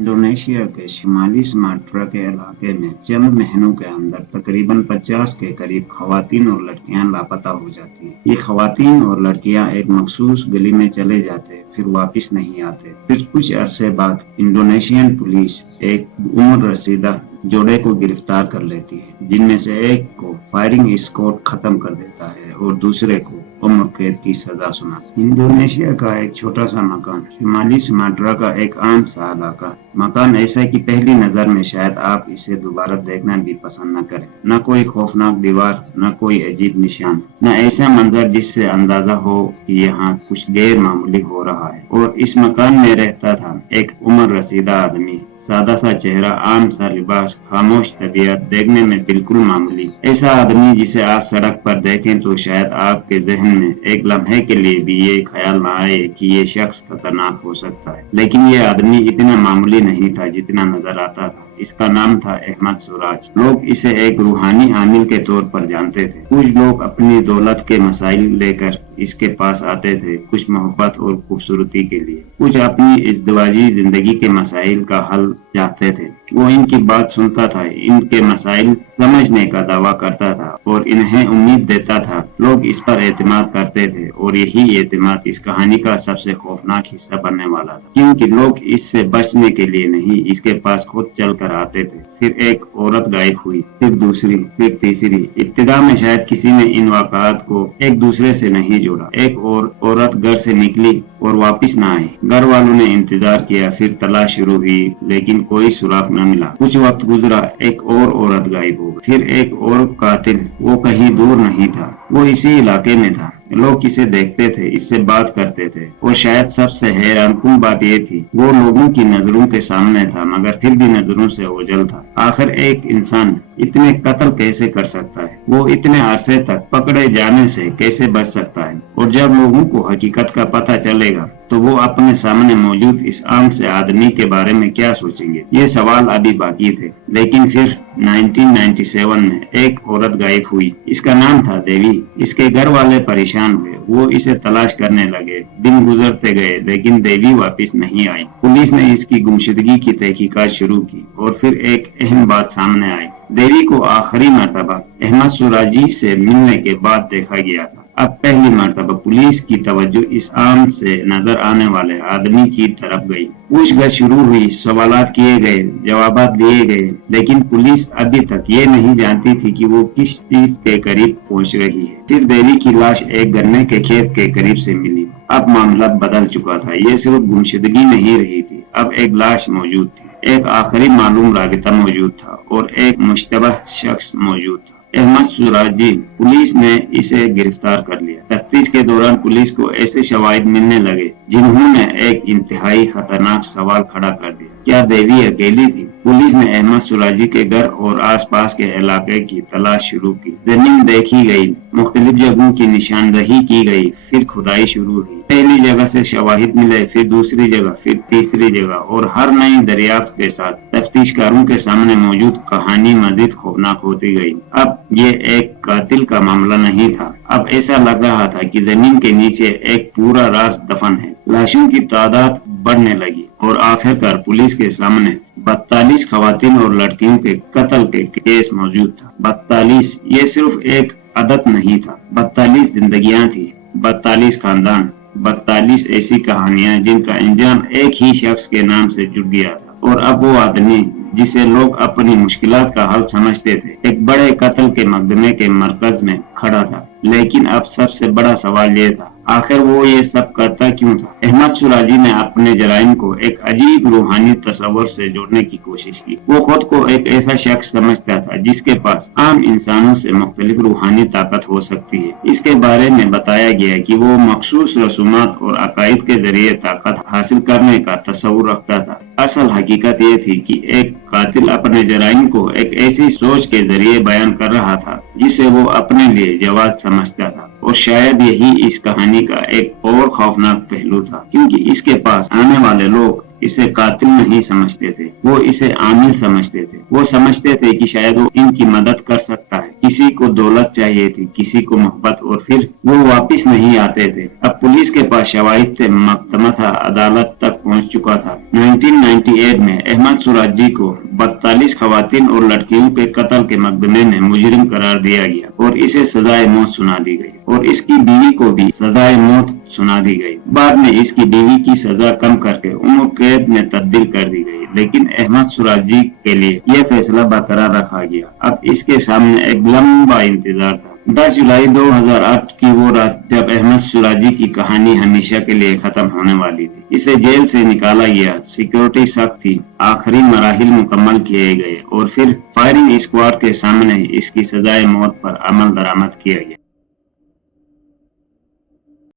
Indonesia के शिमाली Sumatra के इलाके में चंद महीनों के अंदर तकरीबन 50 के करीब खवातीन और लड़कियां लापता हो जाती हैं। ये खवातीन और लड़कियां एक मखसूस गली में चले जाते, फिर वापस नहीं आते। फिर कुछ अरसे बाद इंडोनेशियन पुलिस एक उम्र रसीदा जोड़े को गिरफ्तार कर लेती है, जिनमें से एक को फायरिंग स्क्वाड खत्म कर देता है और दूसरे को उम्र कैद की सजा सुना। इंडोनेशिया का एक छोटा सा मकान, शिमाली सुमात्रा का एक आम सा इलाका, मकान ऐसा कि पहली नजर में शायद आप इसे दोबारा देखना भी पसंद न करें। न कोई खौफनाक दीवार, न कोई अजीब निशान, न ऐसा मंजर जिससे अंदाजा हो कि यहाँ कुछ गैर मामूली हो रहा है। और इस मकान में रहता था एक उम्र रसीदा आदमी, सादा सा चेहरा, आम सा लिबास, खामोश तबीयत, देखने में बिल्कुल मामूली। ऐसा आदमी जिसे आप सड़क पर देखें तो शायद आपके जहन में एक लम्हे के लिए भी ये ख्याल न आए कि ये शख्स खतरनाक हो सकता है। लेकिन ये आदमी इतना मामूली नहीं था जितना नजर आता था। इसका नाम था अहमद सुराज। लोग इसे एक रूहानी आमिल के तौर पर जानते थे। कुछ लोग अपनी दौलत के मसाइल लेकर इसके पास आते थे, कुछ मोहब्बत और खूबसूरती के लिए, कुछ अपनी इज़्दिवाजी जिंदगी के मसाइल का हल चाहते थे। वो इनकी बात सुनता था, इनके मसाइल समझने का दावा करता था और इन्हें उम्मीद देता था। लोग इस पर एतमाद करते थे और यही एतमाद इस कहानी का सबसे खौफनाक हिस्सा बनने वाला था, क्योंकि लोग इससे बचने के लिए नहीं, इसके पास खुद चल कर आते थे। फिर एक औरत गायब हुई, फिर दूसरी, फिर तीसरी। इब्तिदा में शायद किसी ने इन वाक़ात को एक दूसरे से नहीं जोड़ा। एक और औरत घर से निकली और वापस न आई। घर वालों ने इंतजार किया, फिर तलाश शुरू हुई, लेकिन कोई सुराग न मिला। कुछ वक्त गुजरा, एक और औरत गायब हो गई। फिर एक और कातिल, वो कहीं दूर नहीं था, वो इसी इलाके में था। लोग इसे देखते थे, इससे बात करते थे, और शायद सबसे हैरानकुन बात यह थी, वो लोगों की नजरों के सामने था, मगर फिर भी नजरों से ओझल था। आखिर एक इंसान इतने कत्ल कैसे कर सकता है? वो इतने अरसे तक पकड़े जाने से कैसे बच सकता है? और जब लोगों को हकीकत का पता चलेगा तो वो अपने सामने मौजूद इस आम से आदमी के बारे में क्या सोचेंगे? ये सवाल अभी बाकी थे। लेकिन फिर 1997 में एक औरत गायब हुई। इसका नाम था देवी। इसके घर वाले परेशान हुए, वो इसे तलाश करने लगे। दिन गुजरते गए, लेकिन देवी वापस नहीं आई। पुलिस ने इसकी गुमशुदगी की तहकीकात शुरू की और फिर एक अहम बात सामने आई। देवी को आखिरी मर्तबा अहमद सुराजी से मिलने के बाद देखा गया था। अब पहली मर्तबा पुलिस की तवज्जो इस आम से नजर आने वाले आदमी की तरफ गई। पूछताछ शुरू हुई, सवालात किए गए, जवाबात दिए गए, लेकिन पुलिस अभी तक ये नहीं जानती थी कि वो किस चीज के करीब पहुंच रही है। फिर देवी की लाश एक गन्ने के खेत के करीब से मिली। अब मामला बदल चुका था। ये सिर्फ गुमशुदगी नहीं रही थी, अब एक लाश मौजूद थी, एक आखिरी मालूम राबिता मौजूद था और एक मुश्तबह शख्स मौजूद था। अहमद सुराजी। पुलिस ने इसे गिरफ्तार कर लिया। तफ्तीश के दौरान पुलिस को ऐसे शवाहिद मिलने लगे जिन्होंने एक इंतहाई खतरनाक सवाल खड़ा कर दिया। क्या देवी अकेली थी? पुलिस ने अहमद सुराजी के घर और आसपास के इलाके की तलाश शुरू की। जमीन देखी गई, मुख्तलिफ जगहों की निशानदही की गई, फिर खुदाई शुरू हुई। पहली जगह से शवाहिद मिले, फिर दूसरी जगह, फिर तीसरी जगह, और हर नई दरियाफ्त के साथ तफ्तीशकारों के सामने मौजूद कहानी मजीद खौफनाक होती गई। अब ये एक कातिल का मामला नहीं था। अब ऐसा लग रहा था कि जमीन के नीचे एक पूरा राज दफन है। लाशों की तादाद बढ़ने लगी और आखिरकार पुलिस के सामने 42 खवातीन और लड़कियों के कत्ल के केस मौजूद था। 42, ये सिर्फ एक अदद नहीं था, 42 जिंदगियां थी, 42 खानदान, 42 ऐसी कहानियां जिनका अंजाम एक ही शख्स के नाम से जुड़ गया था। और अब वो आदमी जिसे लोग अपनी मुश्किलात का हल समझते थे, एक बड़े कत्ल के मुकदमे के मरकज में खड़ा था। लेकिन अब सबसे बड़ा सवाल ये था, आखिर वो ये सब करता क्यों था? अहमद सुराजी ने अपने जराइम को एक अजीब रूहानी तस्वर से जोड़ने की कोशिश की। वो खुद को एक ऐसा शख्स समझता था जिसके पास आम इंसानों से मुख्तलिफ रूहानी ताकत हो सकती है। इसके बारे में बताया गया कि वो मखसूस रसूमात और अकायद के जरिए ताकत हासिल करने का तस्वुर रखता था। असल हकीकत ये थी कि एक कातिल अपने जराइम को एक ऐसी सोच के जरिए बयान कर रहा था जिसे वो अपने लिए जवाब समझता था। और शायद यही इस कहानी का एक और खौफनाक पहलू था, क्योंकि इसके पास आने वाले लोग इसे कातिल नहीं समझते थे, वो इसे आमिल समझते थे। वो समझते थे कि शायद वो इनकी मदद कर सकता है, किसी को दौलत चाहिए थी, किसी को मोहब्बत, और फिर वो वापस नहीं आते थे। अब पुलिस के पास शवाहिद थे, मुकदमा था, अदालत तक पहुंच चुका था। 1998 में अहमद सुराजी को 42 खवातीन और लड़कियों के कत्ल के मुकदमे में मुजरिम करार दिया गया और इसे सजाए मौत सुना दी गई और इसकी बीवी को भी सजाए मौत सुना दी गई। बाद में इसकी बीवी की सजा कम करके उम्र कैद में तब्दील कर दी गई, लेकिन अहमद सुराजी के लिए यह फैसला बरकरार रखा गया। अब इसके सामने एक लंबा इंतजार था। 10 जुलाई 2008 की वो रात जब अहमद सुराजी की कहानी हमेशा के लिए खत्म होने वाली थी। इसे जेल से निकाला गया, सिक्योरिटी सख्त थी, आखिरी मराहिल मुकम्मल किए गए और फिर फायरिंग स्क्वाड के सामने इसकी सजाए मौत पर अमल दरामद किया गया।